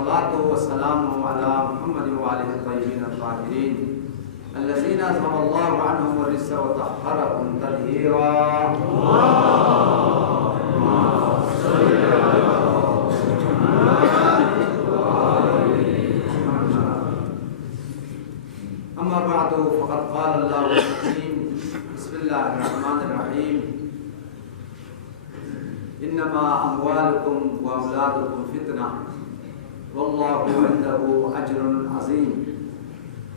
والصلاة والسلام على محمد وآله الطيبين الطاهرين الذين أذهب الله عنهم الرجس وطهرهم تطهيرا. أما بعد فقد قال الله الحكيم بسم الله الرحمن الرحيم إنما أموالكم وأولادكم فتنة والله عنده أجر عظيم.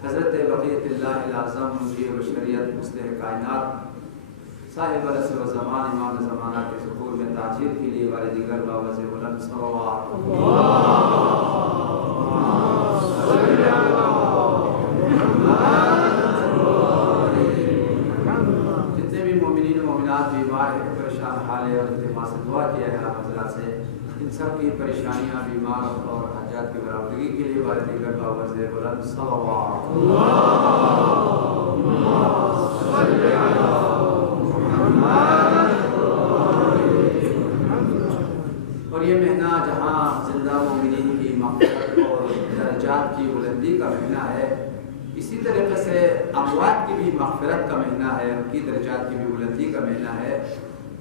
حضرت بقیت اللہ العظم مجیب بشریت مصلح کائنات صاحب عصر و زمان امام زمانہ کے ظہور میں تاجیر کے لیے والے دیگر باوز بلند صلوات جتنے بھی مومنین و مومنات بیمار ہیں پریشان حال ہے اور التماس سے دعا کیا ہے آپ حضرات سے ان سب کی پریشانیاں بیمار اور حاجات کی برآمدگی کے لیے والے دیگر باوز بلند صلوات اور یہ مہینہ جہاں زندہ مومنین کی مغفرت اور درجات کی بلندی کا مہینہ ہے اسی طریقے سے اموات کی بھی مغفرت کا مہینہ ہے ان کی درجات کی بھی بلندی کا مہینہ ہے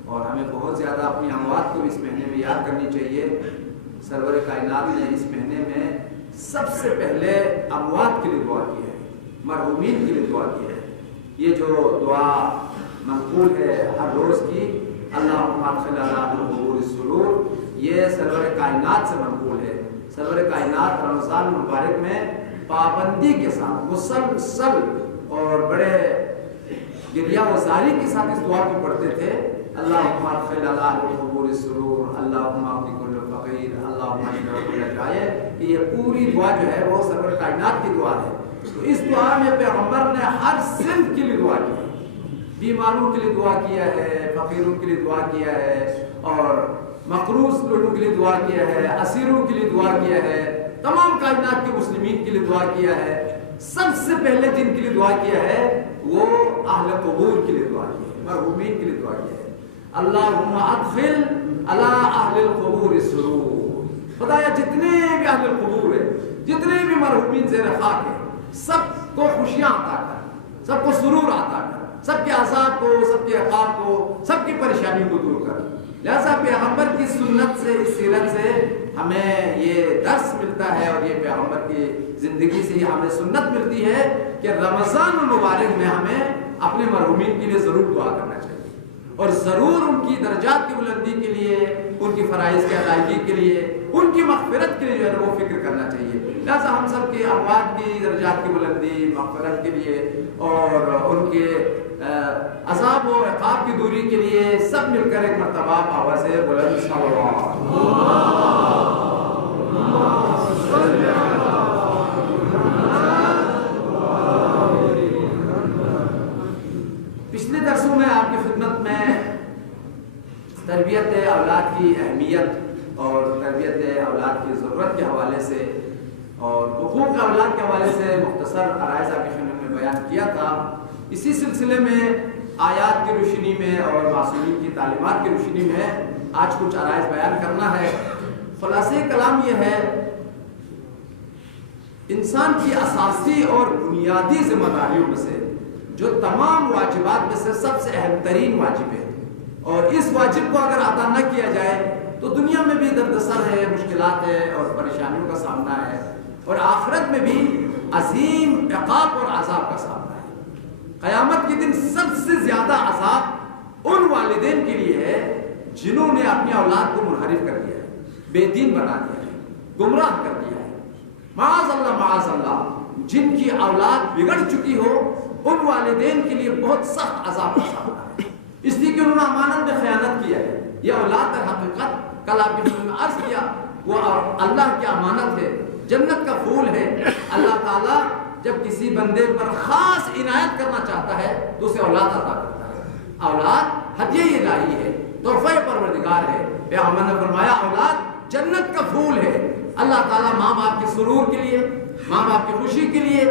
اور ہمیں بہت زیادہ اپنی اموات کو اس مہینے میں یاد کرنی چاہیے. سرور کائنات نے اس مہینے میں سب سے پہلے اموات کے لیے دعا کی ہے مرحومین کے لیے دعا کی ہے. یہ جو دعا منقول ہے ہر روز کی اللہم ادخل علی القبور السرور یہ سرور کائنات سے منقول ہے. سرور کائنات رمضان مبارک میں پابندی کے ساتھ مسلسل اور بڑے گریہ و زاری کے ساتھ اس دعا کو پڑھتے تھے. اللہم ادخل علی القبور السرور اللہم اغنی کل فقیر اللہم اشفع کل جائع. یہ پوری دعا جو ہے وہ سرور کائنات کی دعا ہے. تو اس دعا میں پیغمبر نے ہر صنف کے لیے دعا کی ہے. بیماروں کے لیے دعا کیا ہے, فقیروں کے لیے دعا کیا ہے اور مقروض لوگوں کے لیے دعا کیا ہے, اسیروں کے لیے دعا کیا ہے, تمام کائنات کے مسلمین کے لیے دعا کیا ہے. سب سے پہلے جن کے لیے دعا کیا ہے وہ اہل قبور کے لیے دعا کی ہے, مرحومین کے لیے دعا کیا ہے. اللہم ادخل علی اہل القبور السرور. خدایا جتنے بھی اہل القبور ہیں, جتنے بھی مرحومین زیر خاک ہیں, سب کو خوشیاں عطا کر, سب کو سرور عطا کر, سب کے عذاب کو, سب کے عقاب کو, سب کی پریشانیوں کو دور کر. لہذا پیغمبر کی سنت سے, اس سیرت سے ہمیں یہ درس ملتا ہے اور یہ پیغمبر کی زندگی سے ہمیں سنت ملتی ہے کہ رمضان المبارک میں ہمیں اپنے مرحومین کے لیے ضرور دعا کرنا چاہیے اور ضرور ان کی درجات کی بلندی کے لیے, ان کی فرائض کی ادائیگی کے لیے, ان کی مغفرت کے لیے جو ہے وہ فکر کرنا چاہیے. لہذا ہم سب کے اموات کی درجات کی بلندی, مغفرت کے لیے اور ان کے عذاب و عقاب کی دوری کے لیے سب مل کر ایک مرتبہ آواز بلند صلوات. پچھلے درسوں میں آپ کی خدمت میں تربیت اولاد کی اہمیت اور تربیت اولاد کی ضرورت کے حوالے سے اور حقوق اولاد کے حوالے سے مختصر عرائض آپ کی خدمت میں بیان کیا تھا. اسی سلسلے میں آیات کی روشنی میں اور معصومین کی تعلیمات کی روشنی میں آج کچھ عرائض بیان کرنا ہے. خلاصہ کلام یہ ہے انسان کی اساسی اور بنیادی ذمہ داریوں میں سے جو تمام واجبات میں سے سب سے اہم ترین واجب ہے اور اس واجب کو اگر ادا نہ کیا جائے تو دنیا میں بھی دردسر ہے, مشکلات ہے اور پریشانیوں کا سامنا ہے اور آخرت میں بھی عظیم عقاب اور عذاب کا سامنا ہے. قیامت کے دن سب سے زیادہ عذاب ان والدین کے لیے ہے جنہوں نے اپنی اولاد کو منحرف کر دیا ہے, بے دین بنا دیا ہے, گمراہ کر دیا ہے. معاذ اللہ جن کی اولاد بگڑ چکی ہو ان والدین کے لیے بہت سخت عذاب کا سامنا ہے, اس لیے کہ انہوں نے امانت میں خیانت کیا ہے. یہ اولاد در حقیقت کل آپ نے عرض کیا وہ اللہ کی امانت ہے, جنت کا پھول ہے. اللہ تعالیٰ جب کسی بندے پر خاص عنایت کرنا چاہتا ہے تو اسے اولاد عطا کرتا ہے. اولاد ہدیہ الہی ہے, تحفہ پروردگار ہے. پیغمبر نے فرمایا اولاد جنت کا پھول ہے. اللہ تعالیٰ ماں باپ کے سرور کے لیے, ماں باپ کی خوشی کے لیے,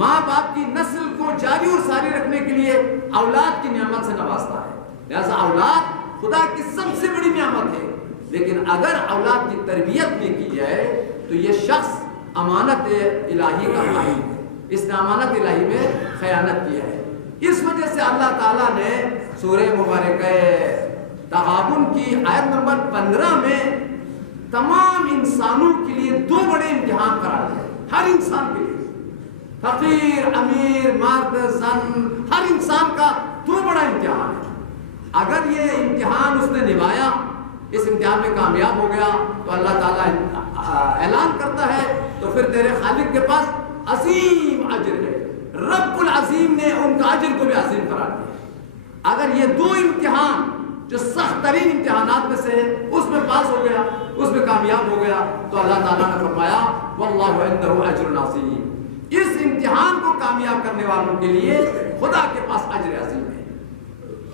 ماں باپ کی نسل کو جاری اور ساری رکھنے کے لیے اولاد کی نعمت سے نوازتا ہے. لہذا اولاد خدا کی سب سے بڑی نعمت ہے, لیکن اگر اولاد کی تربیت نہیں کی جائے تو یہ شخص امانت الہی کا خائن ہے، اس نے امانت الہی میں خیانت کیا ہے۔ اس وجہ سے اللہ تعالیٰ نے سورہ مبارکہ تغابن کی آیت نمبر 15 میں تمام انسانوں کے لیے 2 بڑے امتحان قرار دیا، ہر انسان کے لیے، فقیر، امیر، مرد، زن، ہر انسان کا 2 بڑا امتحان ہے۔ اگر یہ امتحان اس نے نبھایا، اس امتحان میں کامیاب ہو گیا تو اللہ تعالیٰ اعلان کرتا ہے تو پھر تیرے خالق کے پاس عظیم اجر ہے، رب العظیم نے ان کا اجر کو بھی عظیم قرار دیا۔ اگر یہ 2 امتحان جو سخت ترین امتحانات میں سے ہے اس میں پاس ہو گیا، اس میں کامیاب ہو گیا تو اللہ تعالیٰ نے فرمایا واللہ عنده اجر عظیم، اس امتحان کو کامیاب کرنے والوں کے لیے خدا کے پاس اجر عظیم ہے۔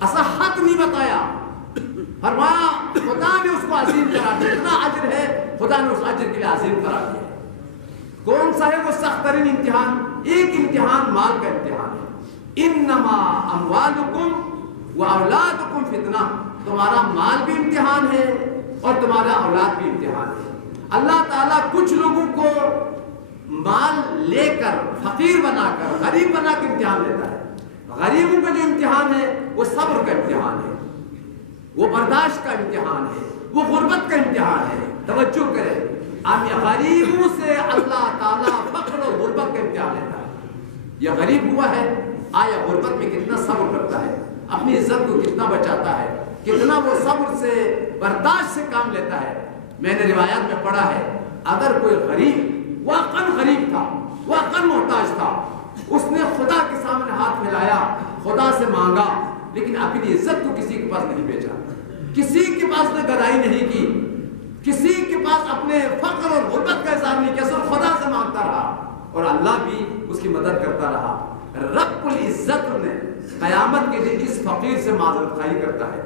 ایسا حق نہیں بتایا، فرمایا خدا نے اس کو عظیم قرار دیا، اتنا اجر ہے، خدا نے اس اجر کے لیے عظیم قرار دیا۔ کون سا ہے وہ سخت ترین امتحان؟ ایک امتحان مال کا امتحان ہے، انما اموالکم و اولادکم فتنہ، تمہارا مال بھی امتحان ہے اور تمہارا اولاد بھی امتحان ہے۔ اللہ تعالیٰ کچھ لوگوں کو مال لے کر، فقیر بنا کر، غریب بنا کے امتحان لیتا ہے۔ غریبوں کا جو امتحان ہے وہ صبر کا امتحان ہے، وہ برداشت کا امتحان ہے، وہ غربت کا امتحان ہے۔ توجہ کریں، غریبوں سے اللہ تعالیٰ فقر اور غربت کا امتحان لیتا ہے۔ یہ غریب ہوا ہے، آیا غربت میں کتنا صبر کرتا ہے، اپنی عزت کو کتنا بچاتا ہے، کتنا وہ صبر سے، برداشت سے کام لیتا ہے۔ میں نے روایات میں پڑھا ہے اگر کوئی غریب واقعاً غریب تھا، واقعاً محتاج تھا، اس نے خدا کے سامنے ہاتھ پھیلایا، خدا سے مانگا، لیکن اپنی عزت کو کسی کے پاس نہیں بیچا، کسی کے پاس نے گدائی نہیں کی، کسی کے پاس اپنے فقر اور غربت کا اظہار نہیں کیا، صرف خدا سے مانگتا رہا اور اللہ بھی اس کی مدد کرتا رہا۔ رب العزت نے قیامت کے دن اس فقیر سے معذرت خواہی کرتا ہے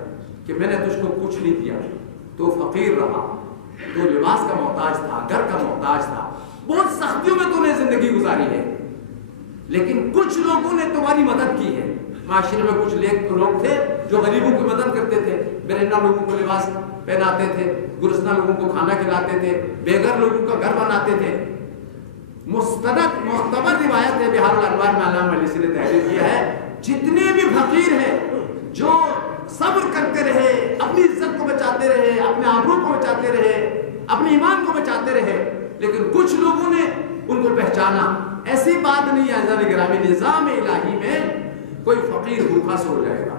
کہ میں نے تجھ کو کچھ نہیں دیا، تو فقیر رہا، تو لباس کا محتاج تھا، گھر کا محتاج تھا، بہت سختیوں میں تو نے زندگی گزاری ہے، لیکن کچھ لوگوں نے تمہاری مدد کی ہے۔ معاشرے میں کچھ لوگ تھے جو غریبوں کی مدد کرتے تھے، برہنہ لوگوں کو لباس پہناتے تھے، گرسنہ لوگوں کو کھانا کھلاتے تھے، بے گھر لوگوں کا گھر بناتے تھے۔ مستند معتبر روایت ہے، بہار الانوار میں علامہ مجلسی نے تحریر کیا ہے، جتنے بھی فقیر ہیں جو صبر کرتے رہے، اپنی عزت کو بچاتے رہے، اپنے آبرو کو بچاتے رہے، اپنے ایمان کو بچاتے رہے، لیکن کچھ لوگوں نے ان کو پہچانا۔ ایسی بات نہیں ہے عزیزان گرامی، نظام الہی میں کوئی فقیر بھوکا سو جائے گا،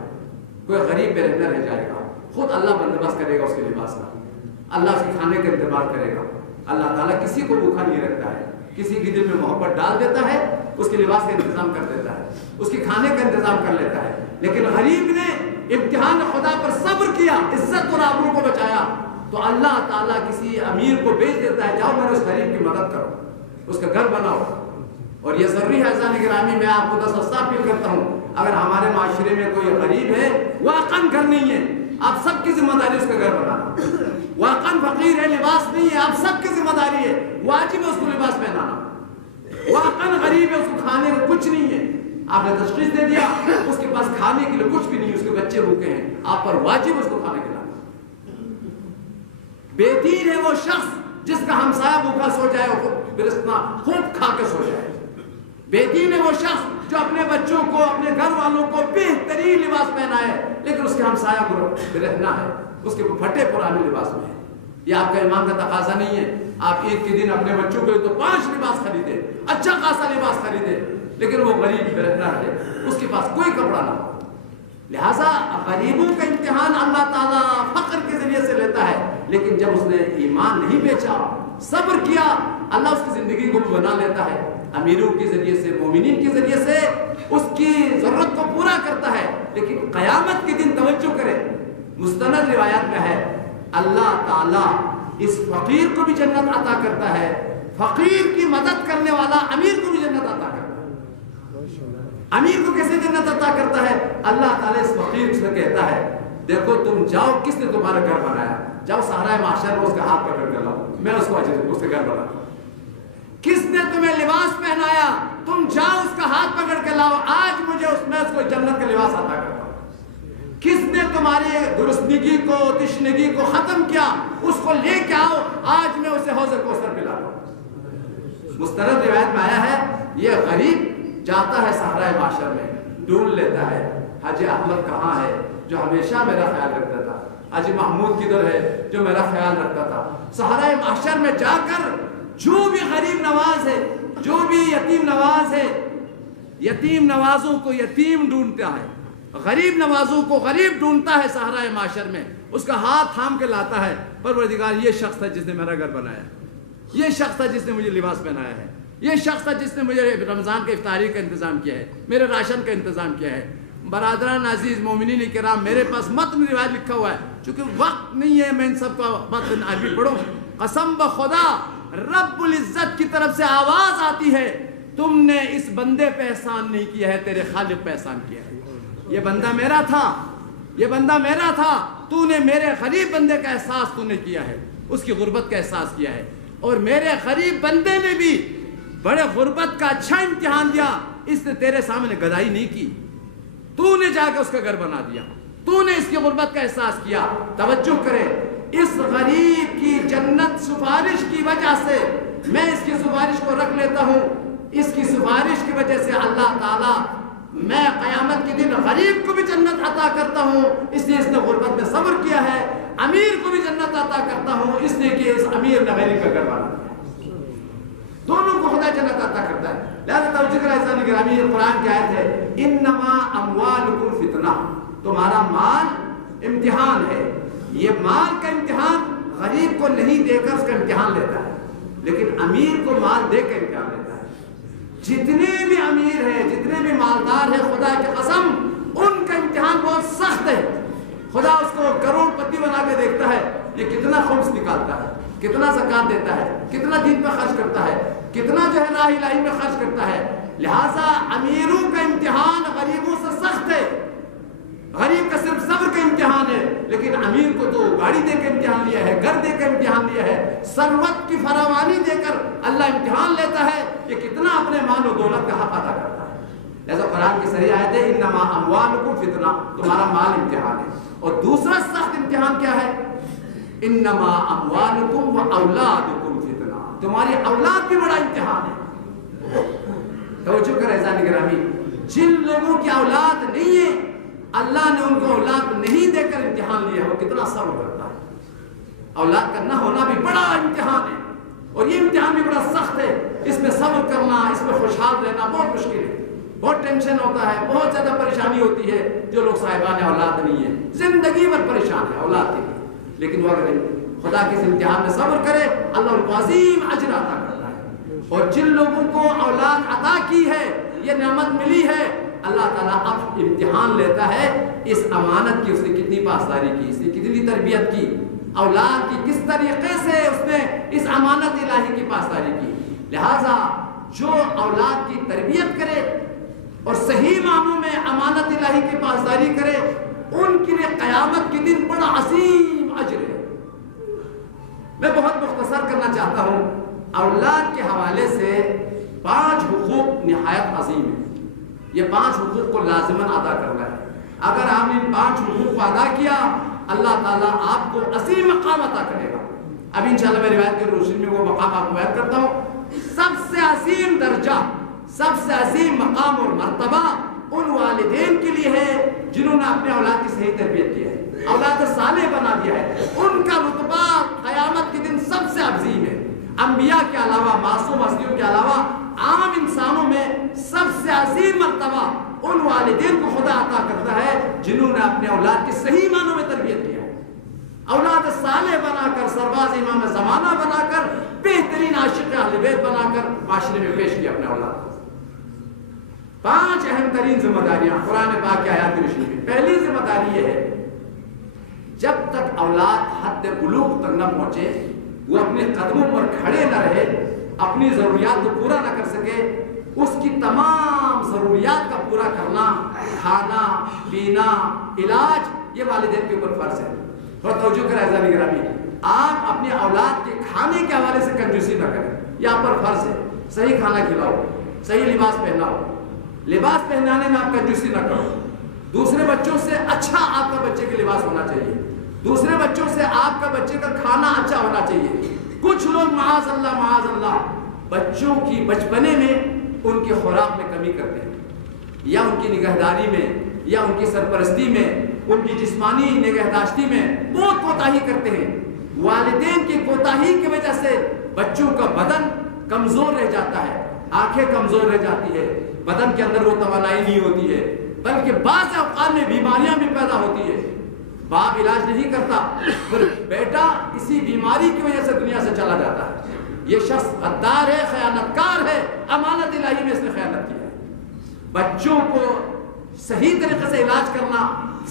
کوئی غریب بے رہنا رہ جائے گا، خود اللہ بندوبست کرے گا اس کے لباس کا، اللہ اس کے کھانے کا انتظام کرے گا۔ اللہ تعالیٰ کسی کو بھوکا نہیں رکھتا ہے، کسی کے دل میں محبت ڈال دیتا ہے، اس کے لباس کا انتظام کر دیتا ہے، اس کے کھانے کا انتظام کر لیتا ہے۔ لیکن غریب نے امتحان خدا پر صبر کیا، عزت اور آبرو کو بچایا، تو اللہ تعالیٰ کسی امیر کو بھیج دیتا ہے، جاؤ میرے اس غریب کی مدد کرو، اس کا گھر بناؤ۔ اور یہ ضروری ہے عزیزان گرامی، میں آپ کو دستہ اپیل کرتا ہوں، اگر ہمارے معاشرے میں کوئی غریب ہے، واقعاً گھر نہیں ہے، آپ سب کی ذمہ داری اس کا گھر بنانا۔ واقعاً فقیر ہے، لباس نہیں ہے، آپ سب کی ذمہ داری ہے، واجب ہے اس کو لباس پہنانا۔ واقعاً غریب ہے، اس کو کھانے کو کچھ نہیں ہے، آپ نے تشخیص دے دیا اس کے پاس کھانے کے لیے کچھ بھی نہیں، اس کے بچے بھوکے ہیں، آپ پر واجب ہے اس کو کھانے کھلانا۔ بے دین ہے وہ شخص جس کا ہمسایہ بھوکا سو جائے اور خوب کھا کے سو جائے۔ بے دین ہے وہ شخص جو اپنے بچوں کو، اپنے گھر والوں کو بہترین لباس پہنائے، لیکن اس کے ہمسایہ کو برہنا ہے، اس کے پھٹے پرانے لباس میں ہے۔ یہ آپ کا ایمان کا تقاضا نہیں ہے۔ آپ عید کے دن اپنے بچوں کے لیے تو 5 لباس خریدے، اچھا خاصا لباس خریدے، لیکن وہ غریب برہنا رہے، اس کے پاس کوئی کپڑا نہ ہو۔ لہٰذا غریبوں کا امتحان اللہ تعالیٰ فقر کے ذریعے سے لیتا ہے، لیکن جب اس نے ایمان نہیں بیچا، صبر کیا، اللہ اس کی زندگی کو بنا لیتا ہے، امیروں کے ذریعے سے، مومنین کے ذریعے سے اس کی ضرورت کو پورا کرتا ہے۔ لیکن قیامت کے دن توجہ کرے، مستند روایات میں ہے اللہ تعالیٰ اس فقیر کو بھی جنت عطا کرتا ہے، فقیر کی مدد کرنے والا امیر کو بھی جنت عطا کرتا ہے۔ امیر کو کیسے جنت عطا کرتا ہے؟ اللہ تعالیٰ اس فقیر سے کہتا ہے دیکھو تم جاؤ، کس نے تمہارا گھر بنایا، جاؤ صحرائے محشر میں اس کا ہاتھ پکڑ کر لاؤ، میں اس کو اس کے گھر بناتا ہوں۔ کس نے تمہیں لباس پہنایا، تم جاؤ اس کا ہاتھ پکڑ کے لاؤ، آج مجھے اس میں اس کو جنت کا لباس عطا کرتا ہوں۔ کس نے تمہاری گرسنگی کو، تشنگی کو ختم کیا، اس کو لے کے آؤ، آج میں اسے حوض کوثر پلاتا ہوں۔ مستند روایت میں آیا ہے یہ غریب جاتا ہے صحرائے معاشر میں، ڈھونڈ لیتا ہے حاجی احمد کہاں ہے جو ہمیشہ میرا خیال رکھتا تھا، حاجی محمود کدھر ہے جو میرا خیال رکھتا تھا۔ صحرائے معاشر میں جا کر جو بھی غریب نواز ہے، جو بھی یتیم نواز ہے، یتیم نوازوں کو یتیم ڈھونڈتا ہے، غریب نوازوں کو غریب ڈھونڈتا ہے صحرائے معاشر میں، اس کا ہاتھ تھام کے لاتا ہے، پروردگار یہ شخص تھا جس نے میرا گھر بنایا، یہ شخص تھا جس نے مجھے لباس پہنایا ہے، یہ شخص تھا جس نے مجھے رمضان کے افطاری کا انتظام کیا ہے، میرے راشن کا انتظام کیا ہے۔ برادران عزیز مومنین کرام، میرے پاس متن روایت لکھا ہوا ہے، چونکہ وقت نہیں ہے میں ان سب کا متن عربی پڑھوں۔ قسم بخدا رب العزت کی طرف سے آواز آتی ہے، تم نے اس بندے پہ احسان نہیں کیا ہے، تیرے خالق پہ احسان کیا ہے۔ یہ بندہ میرا تھا، یہ بندہ میرا تھا، تو نے میرے غریب بندے کا احساس تو نے کیا ہے، اس کی غربت کا احساس کیا ہے، اور میرے غریب بندے نے بھی بڑے غربت کا اچھا امتحان دیا، اس نے تیرے سامنے گدائی نہیں کی، تو نے جا کے اس کا گھر بنا دیا، تو نے اس کی غربت کا احساس کیا۔ توجہ کرے، اس غریب کی جنت سفارش کی وجہ سے میں اس کی سفارش کو رکھ لیتا ہوں، اس کی سفارش کی وجہ سے اللہ تعالیٰ میں قیامت کے دن غریب کو بھی جنت عطا کرتا ہوں، اس لیے اس نے غربت میں صبر کیا ہے، امیر کو بھی جنت عطا کرتا ہوں اس لیے کہ اس امیر نے غریب کا گھر بنا دیا، دونوں کو خدا جنت عطا کرتا ہے۔ لہذا توجہ کریں عزیزان گرامی، یہ قرآن کی آیت ہے، انما اموالکم فتنہ، تمہارا مال امتحان ہے۔ یہ مال کا امتحان غریب کو نہیں دے کر اس کا امتحان لیتا ہے، لیکن امیر کو مال دے کر امتحان لیتا ہے۔ جتنے بھی امیر ہیں، جتنے بھی مالدار ہیں، خدا کی قسم ان کا امتحان بہت سخت ہے۔ خدا اس کو کروڑ پتی بنا کے دیکھتا ہے، یہ کتنا خمس نکالتا ہے، کتنا زکات دیتا ہے، کتنا دین پہ خرچ کرتا ہے، کتنا جو ہے راہ الہی میں خرچ کرتا ہے۔ لہٰذا امیروں کا امتحان غریبوں سے سخت ہے، غریب کا صرف صبر کا امتحان ہے، لیکن امیر کو تو گاڑی دے کے امتحان لیا ہے، گھر دے کے امتحان لیا ہے، ثروت کی فراوانی دے کر اللہ امتحان لیتا ہے کہ کتنا اپنے مال و دولت کا حق ادا کرتا ہے۔ لہذا قرآن کی صریح آیت ہے، انما اموالکم فتنہ، تمہارا مال امتحان ہے۔ اور دوسرا سخت امتحان کیا ہے؟ انما اموالکم و اولادکم فتنہ، تمہاری اولاد بھی بڑا امتحان ہے۔ توجہ کریں عزیزان گرامی، جن لوگوں کی اولاد نہیں ہے، اللہ نے ان کو اولاد نہیں دے کر امتحان لیا ہے، وہ کتنا صبر کرتا ہے۔ اولاد کا نہ ہونا بھی بڑا امتحان ہے، اور یہ امتحان بھی بڑا سخت ہے، اس میں صبر کرنا، اس میں خوشحال رہنا بہت مشکل ہے، بہت ٹینشن ہوتا ہے، بہت زیادہ پریشانی ہوتی ہے۔ جو لوگ صاحبان اولاد نہیں ہے زندگی بھر پریشان ہے اولاد کے لیے، لیکن وہ اگر خدا کے امتحان میں صبر کرے اللہ ان کو عظیم اجر عطا کرتا ہے۔ اور جن لوگوں کو اولاد عطا کی ہے، یہ نعمت ملی ہے، اللہ تعالیٰ اب امتحان لیتا ہے اس امانت کی، اس نے کتنی پاسداری کی، اس نے کتنی تربیت کی، اولاد کی کس طریقے سے اس نے اس امانت الہی کی پاسداری کی۔ لہٰذا جو اولاد کی تربیت کرے اور صحیح معنوں میں امانت الہی کی پاسداری کرے، ان کے لیے قیامت کے دن بڑا عظیم اجر ہے۔ میں بہت مختصر کرنا چاہتا ہوں، اولاد کے حوالے سے 5 حقوق نہایت عظیم ہیں۔ یہ 5 حقوق کو لازماً ادا کرنا ہے۔ اگر آپ نے ان 5 حقوق کو ادا کیا، اللہ تعالیٰ آپ کو عظیم مقام عطا کرے گا۔ اب انشاءاللہ میں روایت کی روشنی میں وہ مقام آپ کو بیان کرتا ہوں۔ سب سے عظیم درجہ، سب سے عظیم مقام اور مرتبہ ان والدین کے لیے ہے جنہوں نے اپنے اولاد کی صحیح تربیت کی ہے، اولاد صالح بنا دیا ہے۔ ان کا رتبہ قیامت کے دن سب سے عظیم ہے۔ انبیاء کے علاوہ، معصوم ہستیوں کے علاوہ عام انسانوں میں سب سے عظیم مرتبہ ان والدین کو خدا عطا کرتا ہے جنہوں نے اپنے اولاد کی صحیح معنوں میں تربیت کیا ہے، اولاد صالح بنا کر، سرباز امام زمانہ بنا کر، بہترین عاشق اہل بیت بنا کر معاشرے میں پیش کیا اپنے اولاد کو۔ 5 اہم ترین ذمہ داریاں قرآن پاک کی آیات روشنی میں۔ پہلی ذمہ داری یہ ہے، جب تک اولاد حد بلوغ تک نہ پہنچے، وہ اپنے قدموں پر کھڑے نہ رہے، اپنی ضروریات کو پورا نہ کر سکے، اس کی تمام ضروریات کا پورا کرنا، کھانا پینا علاج، یہ والدین کے اوپر فرض ہے۔ اور توجہ کریں عزیزان گرامی، آپ اپنے اولاد کے کھانے کے حوالے سے کنجوسی نہ کریں، یہ آپ پر فرض ہے۔ صحیح کھانا کھلاؤ، صحیح لباس پہناؤ، لباس پہنانے میں آپ کنجوسی نہ کرو۔ دوسرے بچوں سے اچھا آپ کا بچے کے لباس ہونا چاہیے، دوسرے بچوں سے آپ کا بچے کا کھانا اچھا ہونا چاہیے۔ کچھ لوگ معاذ اللہ بچوں کی بچپنے میں ان کی خوراک میں کمی کرتے ہیں، یا ان کی نگہداری میں، یا ان کی سرپرستی میں، ان کی جسمانی نگہداشتی میں بہت کوتاہی کرتے ہیں۔ والدین کی کوتاہی کی وجہ سے بچوں کا بدن کمزور رہ جاتا ہے، آنکھیں کمزور رہ جاتی ہے، بدن کے اندر وہ توانائی نہیں ہوتی ہے، بلکہ بعض اوقات میں بیماریاں بھی پیدا ہوتی ہے۔ باپ علاج نہیں کرتا، پھر بیٹا اسی بیماری کی وجہ سے دنیا سے چلا جاتا ہے۔ یہ شخص غدار ہے، خیانت کار ہے، امانت الہی میں اس نے خیانت کی ہے۔ بچوں کو صحیح طریقے سے علاج کرنا،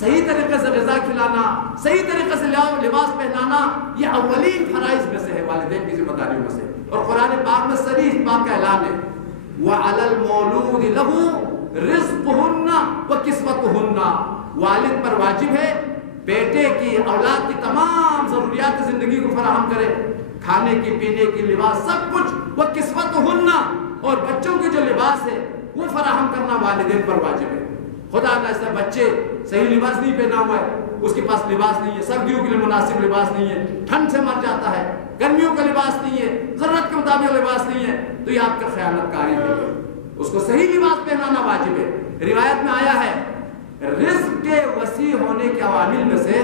صحیح طریقے سے غذا کھلانا، صحیح طریقے سے لباس پہنانا، یہ اولین فرائض میں سے ہے، والدین کی ذمہ داریوں میں سے۔ اور قرآن پاک میں صریح اس بات کا اعلان ہے، وَعَلَى الْمَوْلُودِ لَهُ رِزْقُهُنَّ وَكِسْوَتُهُنَّ، والد پر واجب ہے بیٹے کی، اولاد کی تمام ضروریات زندگی کو فراہم کرے، کھانے کی، پینے کی، لباس، سب کچھ، وَكِسْوَتُهُنَّ، اور بچوں کے جو لباس ہے وہ فراہم کرنا والدین پر واجب ہے۔ خدا نہ اس بچے صحیح لباس نہیں پہنا ہوا ہے، اس کے پاس لباس نہیں ہے، سردیوں کے لیے مناسب لباس نہیں ہے، ٹھنڈ سے مر جاتا ہے، گرمیوں کا لباس نہیں ہے، ضرورت کے مطابق لباس نہیں ہے، تو یہ آپ کا خیانت کاری ہے۔ اس کو صحیح لباس پہنانا واجب ہے۔ روایت میں آیا ہے رزق کے وسیع ہونے کے عوامل میں سے،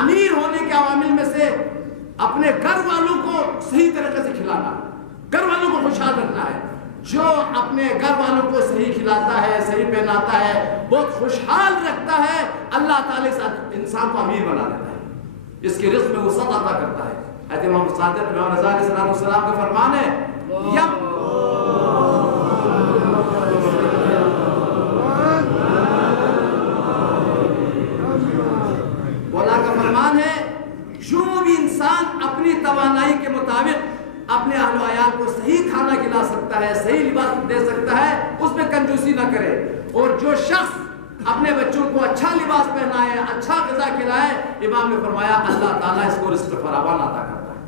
امیر ہونے کے عوامل میں سے اپنے گھر والوں کو صحیح طریقے سے کھلانا، گھر والوں کو خوشحال رکھنا ہے۔ جو اپنے گھر والوں کو صحیح کھلاتا ہے، صحیح پہناتا ہے، بہت خوشحال رکھتا ہے، اللہ تعالیٰ اس انسان کو امیر بنا دیتا ہے، اس کے رزق میں وسعت عطا کرتا ہے۔ حضرت امام صادق امام رضا علیہ السلام کا فرمان ہے، مولا کا فرمان ہے، جو بھی انسان اپنی توانائی کے مطابق اپنے اہل و عیال کو صحیح کھانا کھلا سکتا ہے، صحیح لباس دے سکتا ہے، اس میں کنجوسی نہ کرے۔ اور جو شخص اپنے بچوں کو اچھا لباس پہنائے، اچھا غذا کھلائے، امام نے فرمایا اللہ تعالیٰ اس کو رزق فراوان عطا کرتا ہے،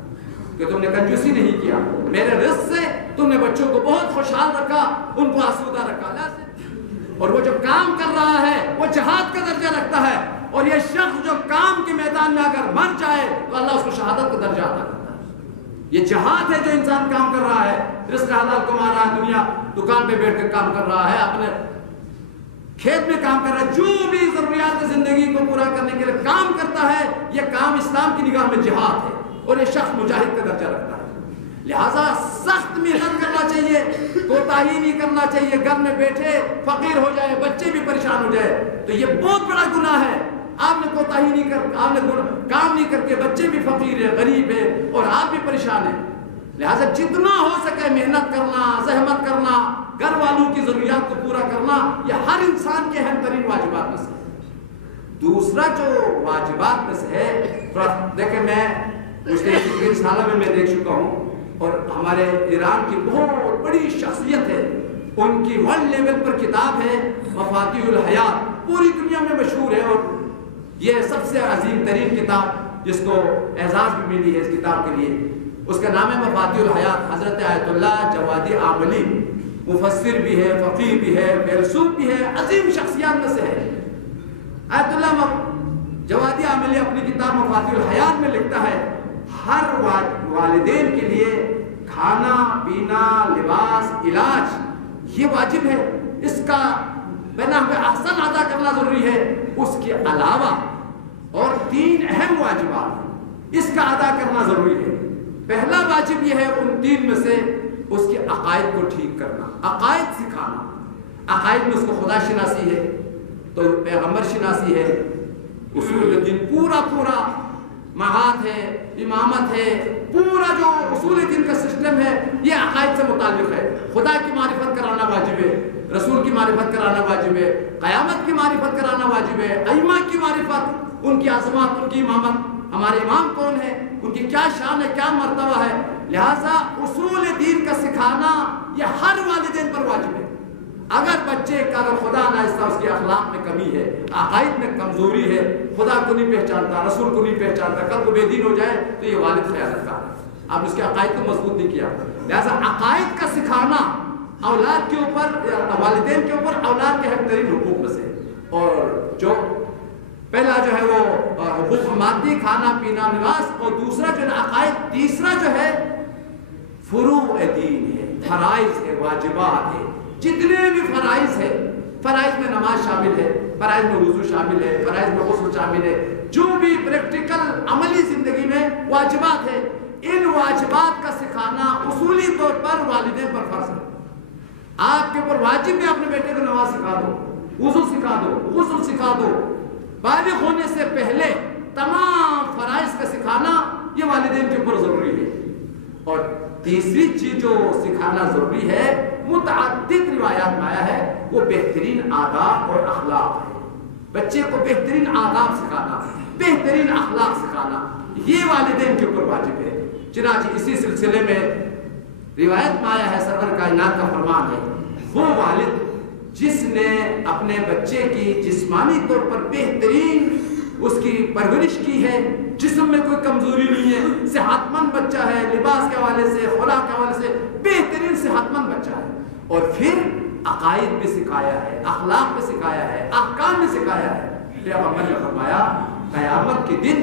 کہ تم نے کنجوسی نہیں کیا، میرے رزق سے تم نے بچوں کو بہت خوشحال رکھا، ان کو آسودہ رکھا۔ اور وہ جو کام کر رہا ہے وہ جہاد کا درجہ رکھتا ہے، اور یہ شخص جو کام کے میدان میں اگر مر جائے تو اللہ اس کو شہادت کا درجہ عطا کرتا ہے۔ یہ جہاد ہے جو انسان کام کر رہا ہے، رزق حلال کما رہا ہے، دنیا دکان پہ بیٹھ کر کام کر رہا ہے، اپنے کھیت میں کام کر رہا ہے، جو بھی ضروریات زندگی کو پورا کرنے کے لیے کام کرتا ہے، یہ کام اسلام کی نگاہ میں جہاد ہے، اور یہ شخص مجاہد کا درجہ رکھتا ہے۔ لہذا سخت محنت کرنا چاہیے، کوتاہی نہیں کرنا چاہیے۔ گھر میں بیٹھے فقیر ہو جائے، بچے بھی پریشان ہو جائے تو یہ بہت بڑا گناہ ہے۔ آپ نے کوتاہی نہیں کر، آپ نے کام نہیں کر کے، بچے بھی فقیر ہیں، غریب ہیں، اور آپ بھی پریشان ہیں۔ لہذا جتنا ہو سکے محنت کرنا، زحمت کرنا، گھر والوں کی ضروریات کو پورا کرنا، یہ ہر انسان کے اہم ترین واجبات میں سے ہے۔ دوسرا جو واجبات میں سے ہے، دیکھیں میں پچھلے 20 سالوں میں دیکھ چکا ہوں، اور ہمارے ایران کی بہت بڑی شخصیت ہے، ان کی ورلڈ لیول پر کتاب ہے مفاتیح الحیات، پوری دنیا میں مشہور ہے، اور یہ سب سے عظیم ترین کتاب جس کو اعزاز بھی ملی ہے اس کتاب کے لیے، اس کا نام ہے مفاتیح الحیات۔ حضرت آیت اللہ جوادی عاملی، مفسر بھی ہے، فقیہ بھی ہے، فیلسوف بھی ہے، عظیم شخصیات میں سے ہے۔ آیت اللہ جوادی عاملی اپنی کتاب مفاتیح الحیات میں لکھتا ہے، ہر والدین کے لیے کھانا، پینا، لباس، علاج یہ واجب ہے، اس کا بناء احسن ادا کرنا ضروری ہے۔ اس کے علاوہ اور 3 اہم واجبات ہیں، اس کا ادا کرنا ضروری ہے۔ پہلا واجب یہ ہے ان 3 میں سے اس کے عقائد کو ٹھیک کرنا، عقائد سکھانا۔ عقائد میں اس کو خدا شناسی ہے، تو پیغمبر شناسی ہے، اصول دین پورا معاد ہے، امامت ہے، پورا جو اصول دین کا سسٹم ہے یہ عقائد سے متعلق ہے۔ خدا کی معرفت کرانا واجب ہے، رسول کی معرفت کرانا واجب ہے، قیامت کی معرفت کرانا واجب ہے، ائمہ کی معرفت، ان کی عظمت، ان کی امامت، ہمارے امام کون ہے، ان کی کیا شان ہے، کیا مرتبہ ہے۔ لہذا اصول دین کا سکھانا یہ ہر والدین پر واجب ہے۔ اگر بچے کا اگر خدا نہ اس کے اخلاق میں کمی ہے، عقائد میں کمزوری ہے، خدا کو نہیں پہچانتا، رسول کو نہیں پہچانتا، کل کو بے دین ہو جائے تو یہ والد خیانت کار ہے، آپ نے اس کے عقائد کو مضبوط نہیں کیا۔ لہذا عقائد کا سکھانا اولاد کے اوپر، والدین کے اوپر اولاد کے اہم ترین حقوق میں سے، اور جو پہلا جو ہے وہ حقوق مادی، کھانا پینا لباس، اور دوسرا جو ہے عقائد، تیسرا جو ہے فروع دین ہے، فرائض ہے، واجبات ہے، جتنے بھی فرائض ہے، فرائض میں نماز شامل ہے، فرائض میں وضو شامل ہے، فرائض میں غسل شامل ہے، جو بھی پریکٹیکل عملی زندگی میں واجبات ہے، ان واجبات کا سکھانا اصولی طور پر والدین پر فرض ہے۔ آپ کے اوپر واجب ہے اپنے بیٹے کو نماز سکھا دو، وضو سکھا دو، غسل سکھا دو۔ بالغ ہونے سے پہلے تمام فرائض کا سکھانا یہ والدین کے اوپر ضروری ہے۔ اور تیسری چیز جو سکھانا ضروری ہے، متعدد روایات میں آیا ہے، وہ بہترین آداب اور اخلاق ہے۔ بچے کو بہترین آداب سکھانا، بہترین اخلاق سکھانا، یہ والدین کے اوپر واجب ہے۔ چنانچہ اسی سلسلے میں روایت میں آیا ہے، سرور کائنات کا فرمان ہے، وہ والد جس نے اپنے بچے کی جسمانی طور پر بہترین اس کی پرورش کی ہے، جسم میں کوئی کمزوری نہیں ہے، صحت مند بچہ ہے، لباس کے حوالے سے، خوراک کے حوالے سے بہترین صحت مند بچہ ہے، اور پھر عقائد بھی سکھایا ہے، اخلاق بھی سکھایا ہے، احکام بھی سکھایا ہے، پیغمبر نے فرمایا قیامت کے دن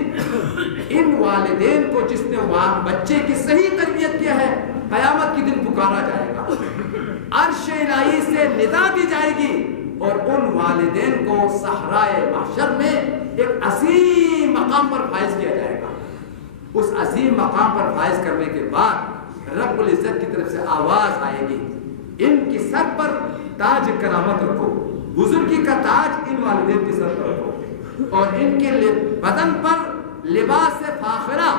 ان والدین کو جس نے بچے کی صحیح تربیت کیا ہے، قیامت کے دن پکارا جائے گا، عرش الہی سے ندا دی جائے گی، اور ان والدین کو صحرائے محشر میں ایک عظیم مقام پر فائز کیا جائے گا۔ اس عظیم مقام پر فائز کرنے کے بعد رب العزت کی طرف سے آواز آئے گی، ان کی سر پر تاج کرامت رکھو، بزرگی کا تاج ان والدین کی سر پر رکھو، اور ان کے بدن پر لباس فاخرہ،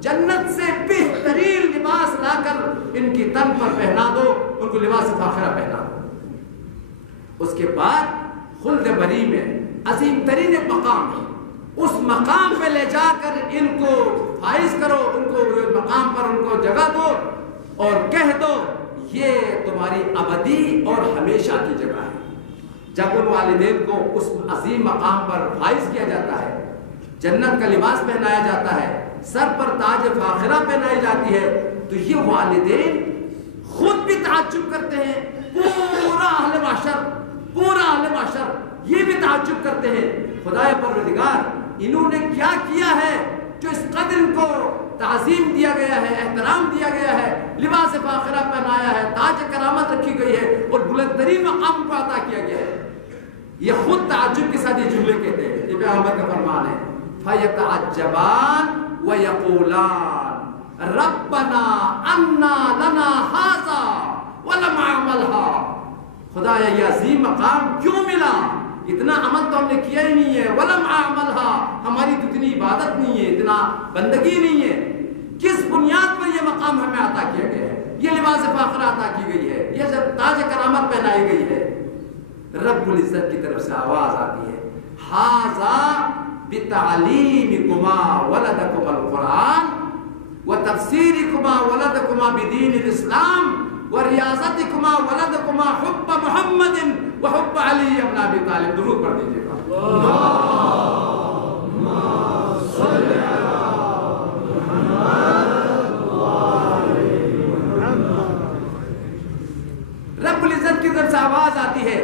جنت سے بہترین لباس لا کر ان کی تن پر پہنا دو، ان کو لباس فاخرہ پہنا دو۔ اس کے بعد خلد بری میں عظیم ترین ایک مقام ہے، اس مقام پہ لے جا کر ان کو فائز کرو، ان کو مقام پر ان کو جگہ دو، اور کہہ دو یہ تمہاری ابدی اور ہمیشہ کی جگہ ہے۔ جب ان والدین کو اس عظیم مقام پر فائز کیا جاتا ہے، جنت کا لباس پہنایا جاتا ہے، سر پر تاج فاخرہ پہنائی جاتی ہے، تو یہ والدین خود بھی تعجب کرتے ہیں، پورا اہل معاشر یہ بھی تعجب کرتے ہیں، خدائے پروردگار انہوں نے کیا کیا ہے جو اس قدر ان کو تعظیم دیا گیا ہے، احترام دیا گیا ہے، لباس فاخرہ پہنایا ہے، تاج کرامت رکھی گئی ہے، اور بلند ترین مقام کو عطا کیا گیا ہے۔ یہ خود تعجب کے ساتھ یہ جملے کہتے ہیں، یہ پیغمبر کا فرمان ہے، فَيَتَعَجَّبَانَ وَيَقُولَانَ رَبَّنَا أَنَّا لَنَا هَذَا وَلَمْ عَمَلْهَا، خدایا یہ عظیم مقام کیوں ملا؟ اتنا عمل تو ہم نے کیا ہی نہیں ہے، وَلَمْ عَمَلْهَا، ہماری تو اتنی عبادت نہیں ہے، اتنا بندگی نہیں ہے، کس بنیاد پر یہ مقام ہمیں عطا کیا گیا ہے، یہ لباس فاخرہ عطا کی گئی ہے، یہ تاج کرامت پہنائی گئی ہے؟ رب العزت کی طرف سے آواز آتی ہے، هَذَا بِتَعْلِيمِكُمَا وَلَدَكُمَا الْقُرْآنَ وَتَفْسِيرِكُمَا وَلَدَكُمَا بِدِينِ الْإِسْلَامِ وَرِيَاضَتِكُمَا وَلَدَكُمَا حُبَّ مُحَمَّدٍ وَحُبَّ عَلِيٍّ بْنِ أَبِي طَالِبٍ۔ درود پڑھ دیجیے گا۔ اللہم صلی علی محمد۔ رب العزت کی طرف سے آواز آتی ہے،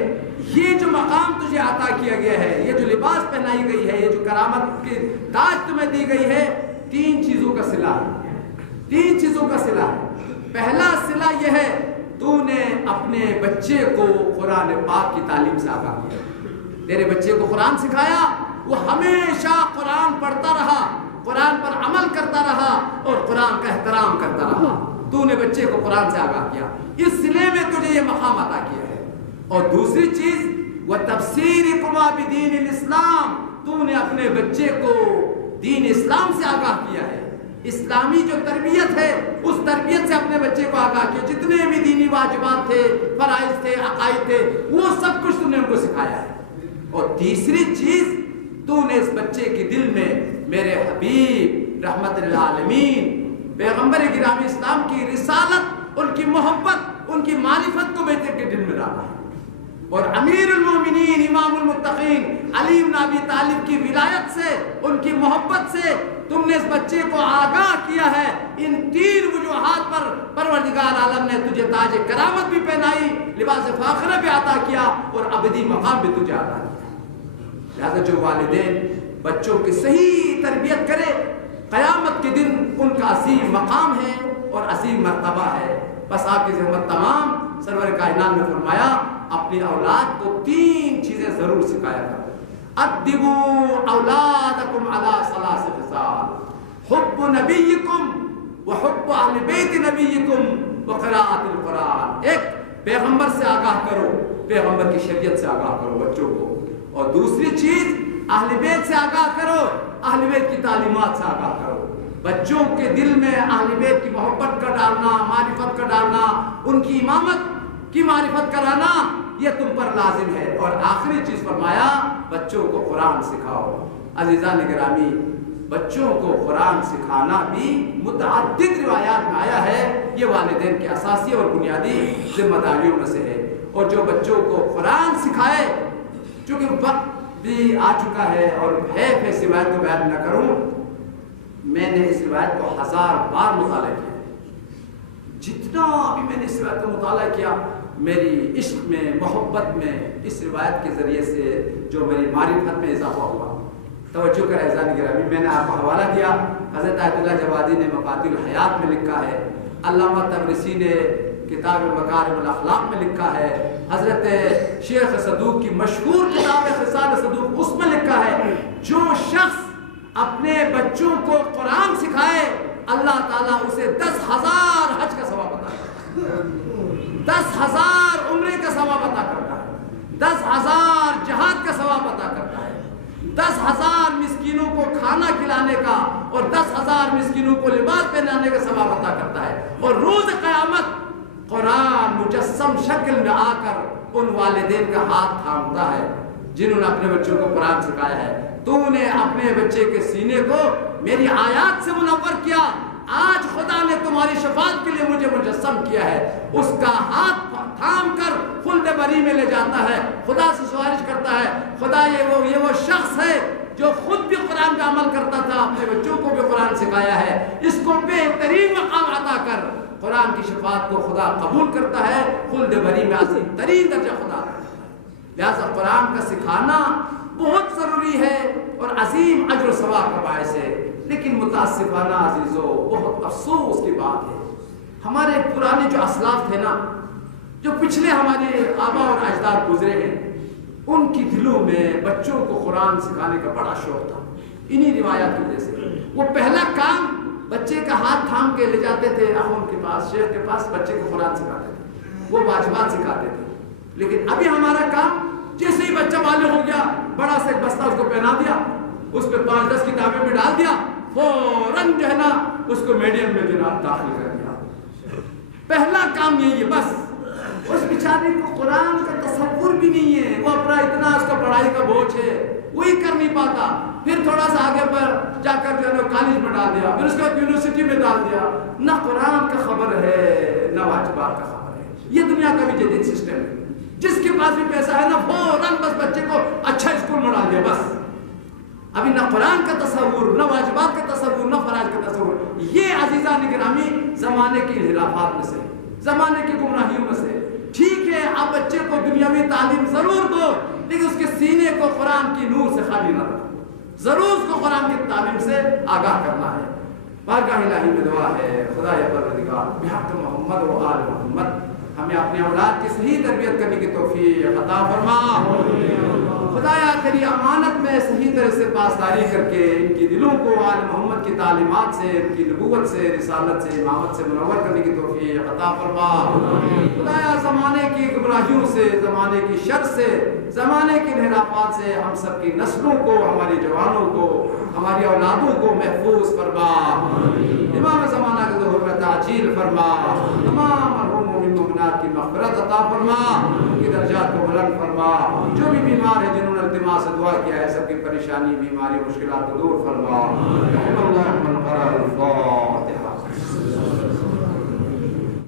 یہ جو مقام تجھے عطا کیا گیا ہے، یہ جو لباس پہنائی گئی ہے، یہ جو کرامت کی تاج تمہیں دی گئی ہے، تین چیزوں کا صلہ ہے، تین چیزوں کا صلہ ہے۔ پہلا صلہ یہ ہے، تو نے اپنے بچے کو قرآن پاک کی تعلیم سے آگاہ کیا، تیرے بچے کو قرآن سکھایا، وہ ہمیشہ قرآن پڑھتا رہا، قرآن پر عمل کرتا رہا، اور قرآن کا احترام کرتا رہا، تو نے بچے کو قرآن سے آگاہ کیا، اس صلے میں تجھے یہ مقام عطا کیا ہے۔ اور دوسری چیز، وَتَفْسِيرِكُمَا بِدِينِ الْإِسْلَامِ، تو نے اپنے بچے کو دین اسلام سے آگاہ کیا ہے، اسلامی جو تربیت ہے اس تربیت سے اپنے بچے کو آگاہ کیا، جتنے بھی دینی واجبات تھے، فرائض تھے، عقائد تھے، وہ سب کچھ تم نے ان کو سکھایا ہے۔ اور تیسری چیز، تو نے اس بچے کے دل میں میرے حبیب رحمت للعالمین پیغمبر گرامی اسلام کی رسالت، ان کی محبت، ان کی معرفت کو بیٹے کے دل میں ڈالا ہے، اور امیر المومنین امام المتقین علی بن ابی طالب کی ولایت سے، ان کی محبت سے تم نے اس بچے کو آگاہ کیا ہے۔ ان تین وجوہات پر پروردگار عالم نے تجھے تاج کرامت بھی پہنائی، لباس فاخرہ بھی عطا کیا، اور ابدی مقام بھی تجھے عطا کیا۔ لہذا جو والدین بچوں کی صحیح تربیت کرے، قیامت کے دن ان کا عظیم مقام ہے اور عظیم مرتبہ ہے۔ بس آپ کی زحمت تمام سرور کائنات نے فرمایا اپنی اولاد کو 3 چیزیں ضرور سکھایا کرو. ادبوا اولادکم علی 3 خصال، حب نبیکم وحب اہل بیت نبیکم وقراءۃ القرآن. ایک پیغمبر سے آگاہ کرو، پیغمبر کی شریعت سے آگاہ کرو بچوں کو، اور دوسری چیز اہل بیت سے آگاہ کرو، اہل بیت کی تعلیمات سے آگاہ کرو. بچوں کے دل میں اہل بیت کی محبت کا ڈالنا، معرفت کا ڈالنا، ان کی امامت کی معرفت کرانا یہ تم پر لازم ہے. اور آخری چیز فرمایا بچوں کو قرآن سکھاؤ. عزیزان گرامی، بچوں کو قرآن سکھانا بھی متعدد روایات میں آیا ہے، یہ والدین کی اساسی اور بنیادی ذمہ داریوں میں سے ہے. اور جو بچوں کو قرآن سکھائے، چونکہ وقت بھی آ چکا ہے اور ہے اس روایت کو بیان نہ کروں، میں نے اس روایت کو 1000 بار مطالعہ کیا. جتنا بھی میں نے اس روایت کا مطالعہ کیا، میری عشق میں، محبت میں اس روایت کے ذریعے سے جو میری معرفت میں اضافہ ہوا. توجہ کر عزیزان گرامی، میں نے آپ کو حوالہ دیا، حضرت آیت اللہ جوادی نے مفاتیح الحیات میں لکھا ہے، علامہ تبرسی نے کتاب مکارم الاخلاق میں لکھا ہے، حضرت شیخ صدوق کی مشہور کتاب خصال صدوق اس میں لکھا ہے جو شخص اپنے بچوں کو قرآن سکھائے اللہ تعالیٰ اسے 10,000 حج کا ثواب عطا کرتا ہے، 10,000 عمرے کا ثواب عطا کرتا ہے، 10,000 جہاد کا ثواب عطا کرتا ہے، 10,000 مسکینوں کو کھانا کھلانے کا اور 10,000 مسکینوں کو لباس پہنانے کا ثواب عطا کرتا ہے. اور روز قیامت قرآن مجسم شکل میں آ کر ان والدین کا ہاتھ تھامتا ہے جنہوں نے اپنے بچوں کو قرآن سکھایا ہے. تو نے اپنے بچے کے سینے کو میری آیات سے منور کیا، آج خدا نے تمہاری شفاعت کے لیے مجھے مجسم کیا ہے. اس کا ہاتھ تھام کر خلد بری میں لے جاتا ہے، خدا سے سفارش کرتا ہے، خدا یہ وہ شخص ہے جو خود بھی قرآن پہ عمل کرتا تھا، اپنے بچوں کو بھی قرآن سکھایا ہے، اس کو بہترین مقام عطا کر قرآن کی شفاعت کو خدا قبول کرتا ہے، خلد بری میں عظیم ترین درجہ خدا ہے. لہذا قرآن کا سکھانا بہت ضروری ہے اور عظیم اجر و ثواب کا باعث ہے. لیکن متاسفانہ عزیزو، بہت افسوس کی بات ہے، ہمارے پرانے جو اسلاف تھے نا، جو پچھلے ہمارے آبا اور اجداد گزرے ہیں، ان کی دلوں میں بچوں کو قرآن سکھانے کا بڑا شوق تھا. انہی روایات کی وجہ سے وہ پہلا کام بچے کا ہاتھ تھام کے لے جاتے تھے اخون کے پاس، شیخ کے پاس، بچے کو قرآن سکھاتے تھے، وہ واجبات سکھاتے تھے. لیکن ابھی ہمارا کام، جیسے ہی بچہ بالغ ہو گیا، بڑا سا ایک بستہ اس کو پہنا دیا، اس پہ 5-10 کتابیں بھی ڈال دیا، فوراً جو ہے نا اس کو میڈیم میں جناب داخل کر دیا. پہلا کام یہی ہے. بس اس بیچارے کو قرآن کا تصور بھی نہیں ہے، وہ اپنا اتنا اس کا پڑھائی کا بوجھ ہے وہی کر نہیں پاتا. پھر تھوڑا سا آگے پر جا کر جو ہے کالج میں ڈال دیا، پھر اس کے بعد یونیورسٹی میں ڈال دیا. نہ قرآن کا خبر ہے نہ واجبات کا خبر ہے. یہ دنیا کا بھی جدید سسٹم ہے، جس کے پاس بھی پیسہ ہے نا فوراً بس بچے کو اچھا اسکول میں ڈال دیا. بس ابھی نہ قرآن کا تصور، نہ واجبات کا تصور، نہ فرائض کا تصور. یہ عزیزان گرامی زمانے کی انحرافات میں سے، زمانے کی گمراہیوں میں سے. ٹھیک ہے آپ بچے کو دنیاوی تعلیم ضرور دو، لیکن اس کے سینے کو قرآن کی نور سے خالی نہ رکھو، ضرور اس کو قرآن کی تعلیم سے آگاہ کرنا ہے. بارگاہ الہی میں دعا ہے، خدا پروردگار بحق محمد و آل محمد ہمیں اپنے اولاد کی صحیح تربیت کرنے کی توفیق عطا فرما. خدایا تیری امانت میں صحیح طرح سے پاسداری کر کے ان کی دلوں کو آل محمد کی تعلیمات سے، ان کی نبوت سے، رسالت سے، امامت سے منور کرنے کی توفیق عطا فرما. خدایا زمانے کی گمراہیوں سے، زمانے کی شر سے، زمانے کی انحرافات سے ہم سب کی نسلوں کو، ہماری جوانوں کو، ہماری اولادوں کو محفوظ فرما. امام زمانہ کے ظہور میں تعجیل فرما. تمام مرحوم مومنات کی مغفرت عطا فرما، ان کی درجات کو بلند فرما. جو بھی بیمار ہے جنہوں نے التماس سے دعا کیا ہے، سب کی پریشانی، بیماری، مشکلات کو دور فرما. رحم اللہ من قرأ الفاتحہ.